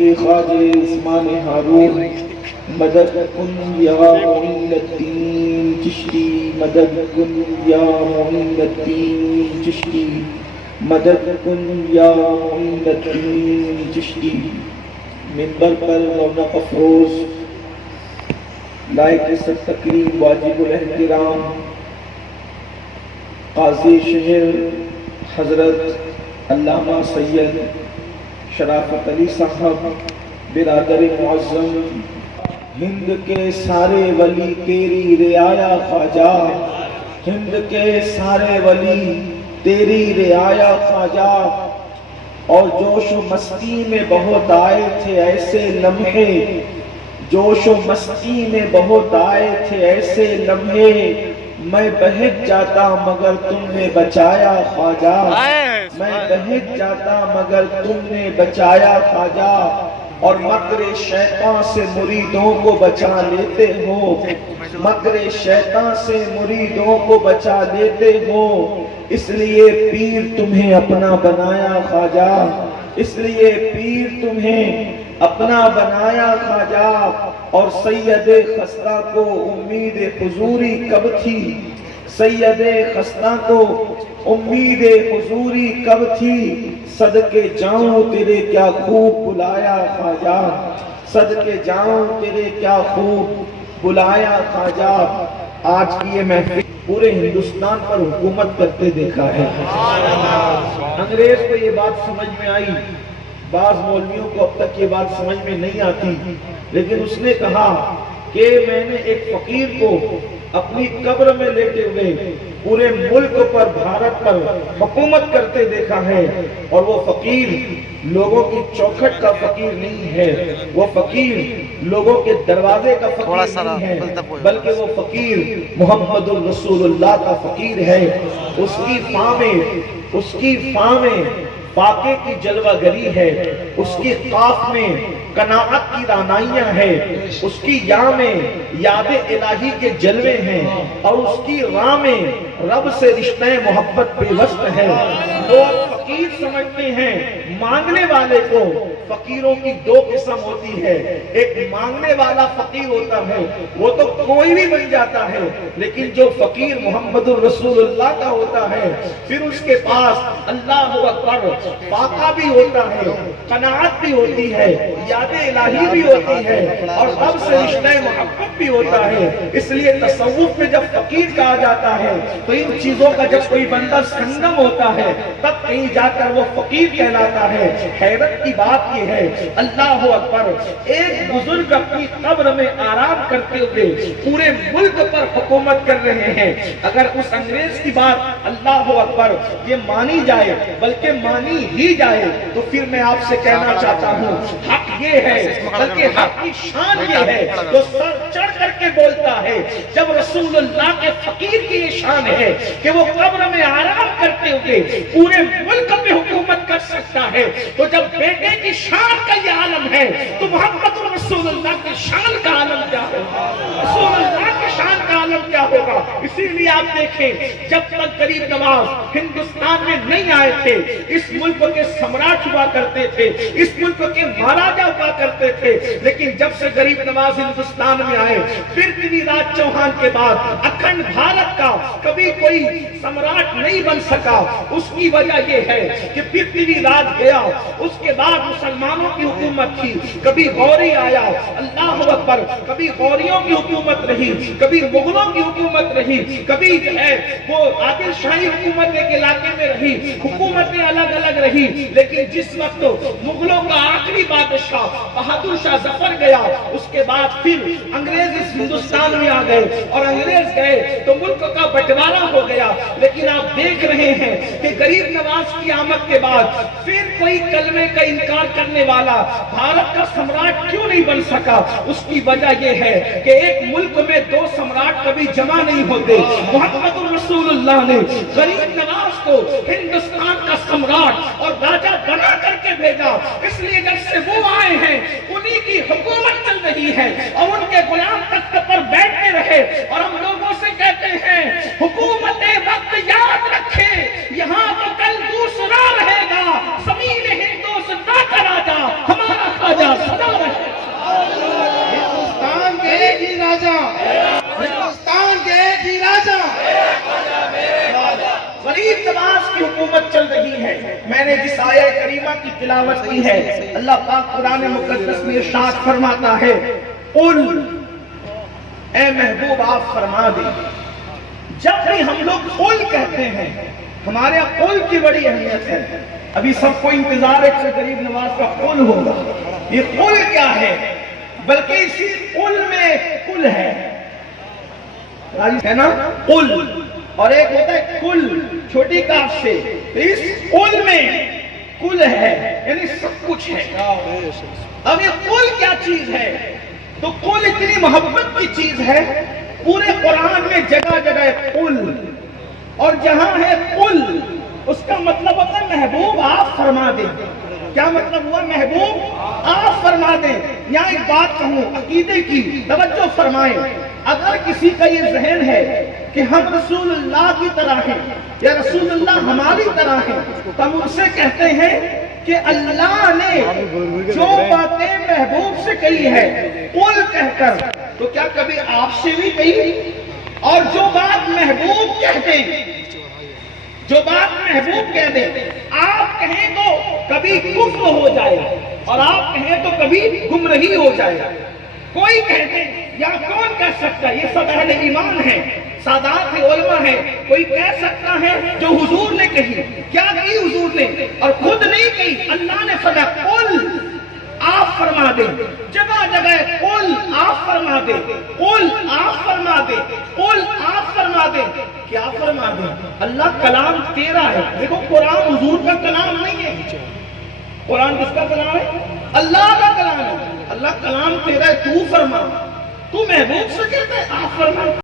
کے خواجہ عثمان ہارون مدد کن یا معین الدین چشتی، مدد کن یا معین الدین چشتی، مدد کن یا معین الدین چشتی۔ منبر پر رونق افروز لائق سب تقریب واجب الاحترام قاضی شہر حضرت علامہ سید شرافت علی صاحب برادر معظم، ہند کے سارے ولی تیری رعایا خواجہ، ہند کے سارے ولی تیری رعایا خواجہ، اور جوش و مستی میں بہت آئے تھے ایسے لمحے، جوش و مستی میں بہت آئے تھے ایسے لمحے، میں بہت جاتا مگر تم نے بچایا خواجہ، میں بہت جاتا مگر تم نے بچایا خواجہ، اور مکر شیطان سے مریدوں کو بچا لیتے ہو، مکر شیطان سے مریدوں کو بچا لیتے ہو، اس لیے پیر تمہیں اپنا بنایا خواجہ، اس لیے پیر تمہیں اپنا بنایا خواجہ۔ اور سید خستہ کو امید حضوری کب تھی، سید خستہ کو امید حضوری کب تھی، صدقے جاؤں تیرے کیا خوب بلایا خواجہ، صدقے جاؤں تیرے کیا خوب بلایا خواجہ۔ آج کی یہ محفل پورے ہندوستان پر حکومت کرتے دیکھا ہے۔ انگریز کو یہ بات سمجھ میں آئی، بعض مولویوں کو اب تک یہ بات سمجھ میں نہیں آتی، لیکن اس نے کہا کہ میں نے ایک فقیر کو اپنی قبر میں لیٹے ہوئے پورے ملک پر، بھارت پر حکومت کرتے دیکھا ہے، اور وہ فقیر لوگوں کی چوکھٹ کا فقیر نہیں ہے، وہ فقیر لوگوں کے دروازے کا فقیر نہیں ہے، بلکہ وہ فقیر محمد الرسول اللہ کا فقیر ہے۔ اس کی فاں میں فاقے کی جلوہ گری ہے، اس کی قاف میں قناعت کی رانائیاں ہے، اس کی یا میں یاد الہی کے جلوے ہیں، اور اس کی راہ میں رب سے رشتہ محبت پیوست ہے۔ لوگ فقیر سمجھتے ہیں مانگنے والے کو، فقیروں کی دو قسم ہوتی ہے، ایک مانگنے والا فقیر ہوتا ہے، وہ تو کوئی بھی بن جاتا ہے، لیکن جو فقیر محمد الرسول اللہ کا ہوتا ہے، پھر اس کے پاس اللہ اکبر فاقہ بھی ہوتا ہے، قناعت بھی ہوتی ہے، یاد الہی بھی ہوتی ہے، اور رب سے رشتہ محبت بھی ہوتا ہے۔ اس لیے تصوف میں جب فقیر کہا جاتا ہے تو ان چیزوں کا جب کوئی بندہ سنگم ہوتا ہے تب کہیں جا کر وہ فقیر کہلاتا ہے۔ حیرت کی بات یہ ہے، اللہ اکبر، ایک بزرگ اپنی قبر میں آرام کرتے ہوئے پورے ملک پر حکومت کر رہے ہیں۔ اگر اس انگریز کی بات اللہ اکبر یہ مانی جائے، بلکہ مانی ہی جائے، تو پھر میں آپ سے کہنا چاہتا ہوں حق یہ ہے، بلکہ حق کی شان یہ ہے جو سر چڑھ کر کے بولتا ہے۔ جب رسول اللہ کے فقیر کی یہ شان ہے کہ وہ قبر میں آرام کرتے ہوئے پورے ملک پہ حکومت کر سکتا ہے، تو جب بیٹے کی شان کا یہ عالم ہے تو محمد رسول اللہ کی شان کا عالم کیا ہوگا، رسول اللہ کی شان کا عالم کیا ہوگا۔ اسی لیے آپ دیکھیں جب تک غریب نواز ہندوستان میں نہیں آئے تھے، اس ملک کے سمراٹ ہوا کرتے تھے، اس ملک کے مہاراجا ہوا کرتے تھے، لیکن جب سے غریب نواز ہندوستان میں آئے، پرتھوی راج چوہان کے بعد اکھنڈ بھارت کا کبھی کوئی سمراٹ نہیں بن سکا۔ اس کی وجہ یہ ہے کہ پرتھوی راج گیا، اس کے بعد مسلمانوں کی حکومت تھی، کبھی غوری آیا، اللہ اکبر، کبھی غوریوں کی حکومت رہی، کبھی مغلوں کی حکومت رہی، کبھی جو ہے وہ عادل شاہی حکومت ایک علاقے میں رہی، حکومتیں الگ الگ رہی، لیکن جس وقت مغلوں کا آخری بادشاہ بہادر شاہ ظفر گیا، اس کے بعد پھر انگریز اس ہندوستان میں آ گئے، اور انگریز گئے تو ملک کا بٹوارا ہو گیا۔ لیکن آپ دیکھ رہے ہیں کہ غریب نواز کی آمد کے بعد پھر کوئی کلمے کا انکار کرنے والا بھارت کا سمراٹ کیوں نہیں بن سکا؟ اس کی وجہ یہ ہے کہ ایک ملک میں دو سمراٹ کبھی جمع نہیں ہوتے۔ محمد رسول اللہ نے غریب نواز کو ہندوستان کا سمراٹ اور راجہ بنا کر کے بھیجا، اس لیے جب سے وہ آئے ہیں انہی کی حکومت چل رہی ہے، اور ان کے غلام تخت پر بیٹھتے رہے، اور ہم لوگوں سے کہتے ہیں حکومت وقت یاد رکھے، یہاں تو کل دوسرا رہے گا، زمین ہندوستان کا راجہ ہمارا خواجہ حکومت چل رہی ہے. میں نے جس آیہ کریمہ کی تلاوت کی ہے، اللہ پاک قرآن مقدس میں ارشاد فرماتا ہے، قل، اے محبوب آپ فرما دیں. جب بھی ہم لوگ قل کہتے ہیں، ہمارے یہاں قل کی بڑی اہمیت ہے. ابھی سب کو انتظار ہے کہ غریب نواز کا قل ہوگا. یہ قل کیا ہے؟ بلکہ اسی قل میں کل ہے نا، قل، اور ایک ہوتا ہے کل چھوٹی کاف سے. اس قل میں کل ہے، یعنی سب کچھ ہے. اب یہ قل کیا چیز ہے؟ تو قل اتنی محبت کی چیز ہے. پورے قرآن میں جگہ جگہ قل، اور جہاں ہے قل اس کا مطلب ہوتا ہے محبوب آپ فرما دیں. کیا مطلب ہوا؟ محبوب آپ فرما دیں. یہاں ایک بات کہوں عقیدے کی، توجہ فرمائیں. اگر کسی کا یہ ذہن ہے کہ ہم رسول اللہ کی طرح ہیں یا رسول اللہ ہماری طرح ہیں، تو ہم ان سے کہتے ہیں کہ اللہ نے جو باتیں محبوب سے کہی ہے قل کہہ کر، تو کیا کبھی آپ سے بھی کہی؟ اور جو بات محبوب کہہ دیں، جو بات محبوب کہہ دیں، آپ کہیں تو کبھی کفر ہو جائے اور آپ کہیں تو کبھی گمراہی ہو جائے. کوئی کہہ دے یا کون کہہ سکتا ہے؟ یہ سب اہل ایمان ہیں، سادات علماء ہیں. کوئی کہہ سکتا ہے جو حضور نے کہی. کیا کہی حضور نے؟ اور خود نہیں کہی، اللہ نے فرمایا قل آپ فرما دیں. جگہ جگہ قل آپ فرما دیں، قل آپ فرما دیں، قل آپ فرما دیں. کیا فرما دیں؟ اللہ کلام تیرا ہے. دیکھو قرآن حضور کا کلام نہیں ہے. قرآن کس کا کلام ہے؟ اللہ کا کلام ہے. اللہ کلام تیرا ہے، تو فرما. تو محبوب سے کہتا ہے آپ فرما.